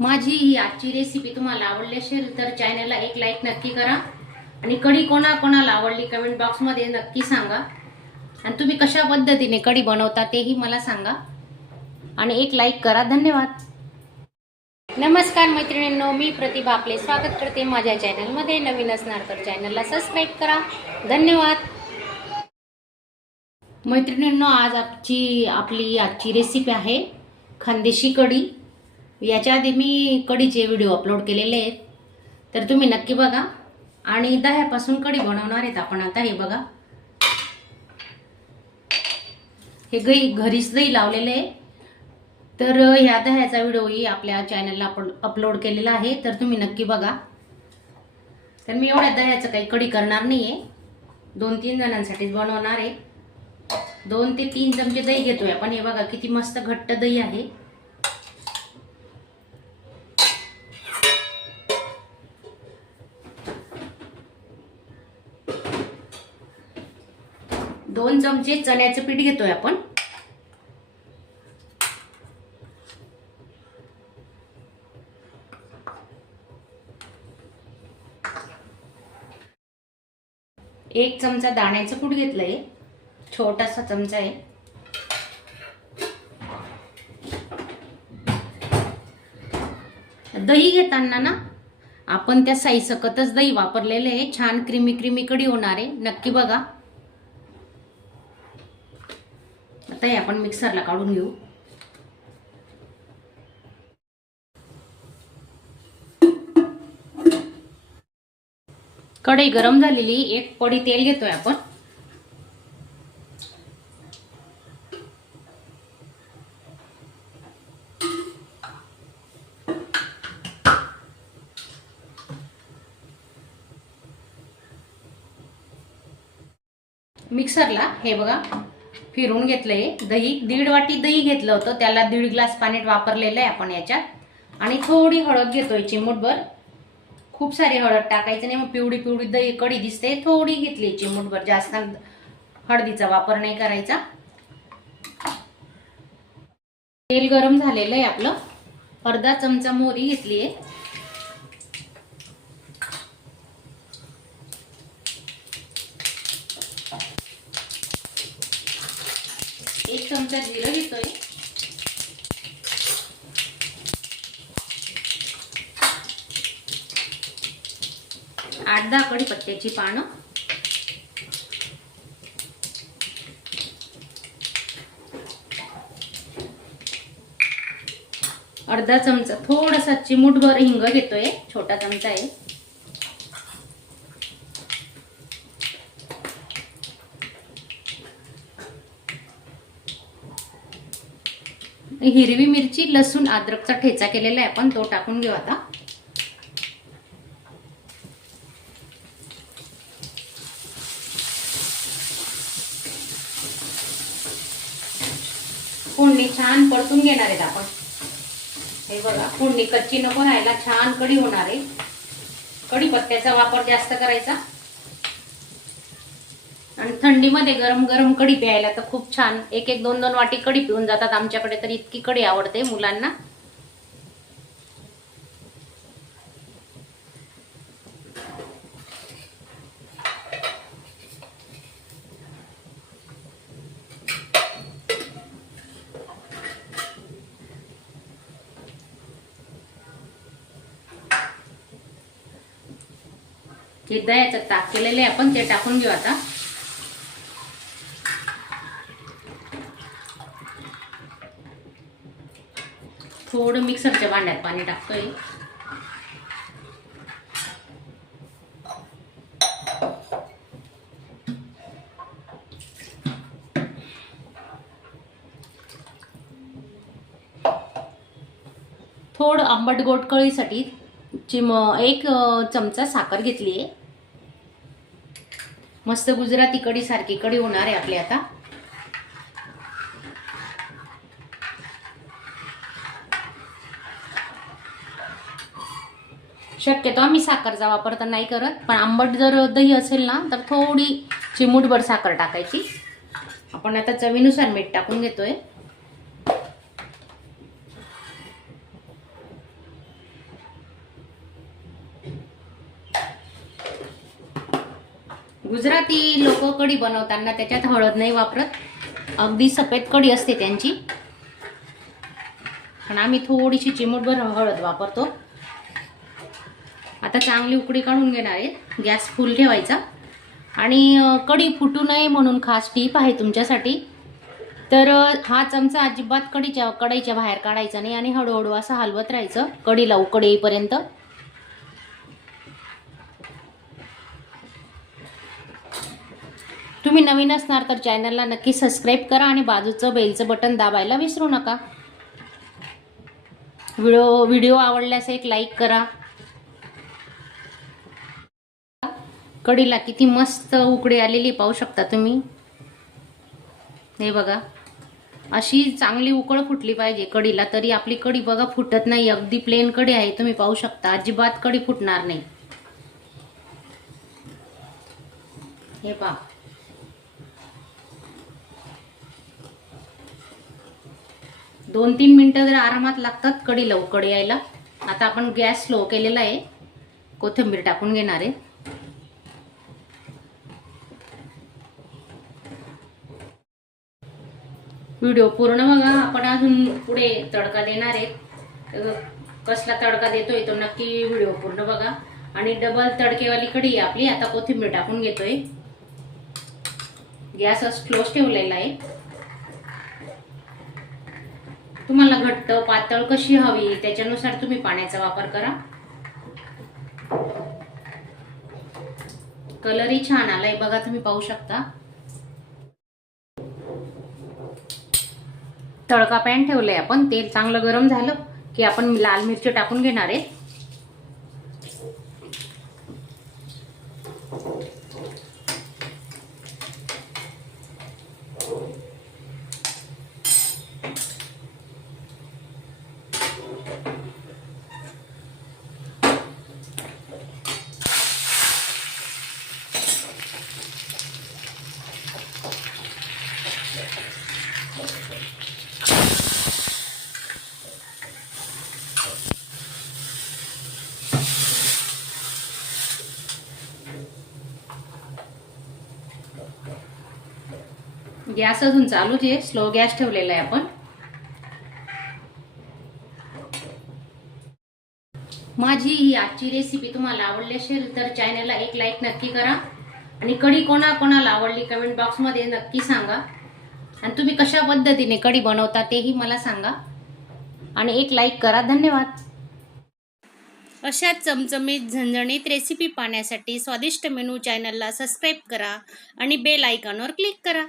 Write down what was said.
माझी ही आजची रेसिपी तुम्हाला आवडली असेल तर चॅनलला एक लाईक नक्की करा. आणि कढी कोणाकोणाला आवडली कमेंट बॉक्समध्ये नक्की सांगा. आणि तुम्ही कशा पद्धतीने कढी बनवता तेही मला सांगा. आणि एक लाईक करा. धन्यवाद. नमस्कार मैत्रिणींनो मी प्रतिभा आपले स्वागत करते. माझ्या चॅनलमध्ये नवीन असणार तर चॅनलला सबस्क्राईब करा. धन्यवाद. मैत्रिणींनो आज आजची आपली आजची रेसिपी आहे खानदेशी कढी. याच्या आधी मी कढीचे व्हिडिओ अपलोड केलेले आहेत. तर तुम्ही नक्की बघा. आणि दह्यापासून कढी बनवणार आहेत आपण आता हे बघा. हे गई घरीच दही लावलेले आहे. तर ह्या दह्याचा व्हिडिओही आपल्या चॅनलला आपण अपलोड केलेला आहे. तर तुम्ही नक्की बघा. तर मी एवढ्या दह्याचं काही कढी करणार नाही आहे दोन तीन जणांसाठीच बनवणार आहे. दोन ते तीन चमचे दही घेतोय आपण. हे बघा किती मस्त घट्ट दही आहे दोन चमचे चण्याचं पीठ घेतोय आपण. एक चमचा दाण्याचं कूट घेतलंय. छोटासा चमचा आहे. दही घेताना ना आपण त्या साई सकतच दही वापरलेले आहे. छान क्रीमी क्रिमी कडी होणार आहे. नक्की बघा. आता हे आपण मिक्सरला काढून घेऊ. कढई गरम झालेली एक पडी तेल घेतोय आपण. मिक्सरला हे बघा. फिरून घेतलंय. दही दीड वाटी दही घेतलं होतं. त्याला दीड ग्लास पाणी वापरलेलं आहे आपण याच्यात. आणि थोडी हळद घेतोय चिमूटभर. खूप सारी हळद टाकायची नाही मग पिवळी पिवळी दही कडी दिसते. थोडी घेतली चिमूटभर. जास्त हळदीचा वापर नाही करायचा. तेल गरम झालेलं आहे आपलं. अर्धा चमचा मोहरी घेतली आहे एक चमचा जिरं घेतोय. आठ दहा कढीपत्त्याची पानं. अर्धा चमचा थोडासा चिमूटभर हिंग घेतोय छोटा चमचा आहे. हिरवी मिरची लसूण अद्रकचा ठेचा केलेला आहे आपण. तो टाकून घेऊ आता. फोडणी छान परतून घेणार आहेत आपण. हे बघा फोडणी कच्ची नको राहायला छान कढी होणार आहे. कढीपत्त्याचा वापर जास्त करायचा. आणि थंडीमध्ये गरम गरम कढी प्यायला तर खूप छान. एक एक दोन दोन वाटी कढी पिऊन जातात आमच्याकडे तर इतकी कढी आवडते मुलांना. हे दह्याचं ताक केलेले आपण ते टाकून घेऊ आता. थोडं मिक्सरच्या भांड्यात पाणी टाकतोय. थोडं आंबट गोट कळीसाठी चिम एक चमचा साखर घेतली आहे मस्त गुजराती कढी सारखी कढी होणार आहे आपली आता. शक्यतो आम्ही साखरचा वापर तर नाही करत पण आंबट जर दही असेल ना तर थोडी चिमूटभर साखर टाकायची. आपण आता चवीनुसार मीठ टाकून घेतोय. गुजराती लोक कढी बनवताना त्याच्यात हळद नाही वापरत. अगदी सफेद कढी असते त्यांची. पण आम्ही थोडीशी चिमूटभर हळद वापरतो. आता चांगली उकडी काढून घेणार आहे. गॅस फुल ठेवायचा. आणि कढी फुटू नये म्हणून खास टीप आहे तुमच्यासाठी. तर हा चमचा अजिबात कढीच्या कढईच्या बाहेर काढायचा नाही आणि हळूहळू असं हलवत राहायचं. कढीला उकड येईपर्यंत. तुम्ही नवीन असणार तर चॅनलला नक्की सबस्क्राईब करा आणि बाजूचं बेलचं बटन दाबायला विसरू नका. व्हिडिओ व्हिडिओ आवडल्यास एक लाईक करा. कढीला किती मस्त उकडी आलेली पाहू शकता तुम्ही. हे बघा. अशी चांगली उकळ फुटली पाहिजे कढीला तरी आपली कढी बघा फुटत नाही अगदी प्लेन कढी आहे तुम्ही पाहू शकता. अजिबात कढी फुटणार नाही. हे पहा. दोन तीन मिनटं जर आरामात लागतात कढीला उकड यायला. आता आपण गॅस स्लो केलेला आहे. कोथिंबीर टाकून घेणार आहे. व्हिडिओ पूर्ण बघा. आपण अजून पुढे तडका देणार आहे. कसला तडका देतोय तो नक्की व्हिडिओ पूर्ण बघा. आणि डबल तडकेवाली कढी आपली. आता कोथिंबीर टाकून घेतोय. गॅस क्लोज ठेवलेला आहे. तुम्हाला घट्ट पातळ कशी हवी त्याच्यानुसार तुम्ही पाण्याचा वापर करा. कलरही छान आलाय. बघा तुम्ही पाहू शकता. तडका पॅन ठेवलंय आपण. तेल चांगलं गरम झालं की आपण लाल मिरची टाकून घेणार आहे. गॅस अजून चालूच आहे स्लो गॅस ठेवलेला आहे आपण. माझी ही आजची रेसिपी तुम्हाला आवडली असेल तर चॅनलला एक लाईक नक्की करा. आणि कढी कोणा कोणाला आवडली कमेंट बॉक्समध्ये नक्की सांगा. आणि तुम्ही कशा पद्धतीने कढी बनवता तेही मला सांगा. आणि एक लाईक करा. धन्यवाद. अशा चमचमीत झणझणीत रेसिपी पाहण्यासाठी स्वादिष्ट मेनू चॅनलला सबस्क्राईब करा. आणि बेल आयकॉनवर क्लिक करा.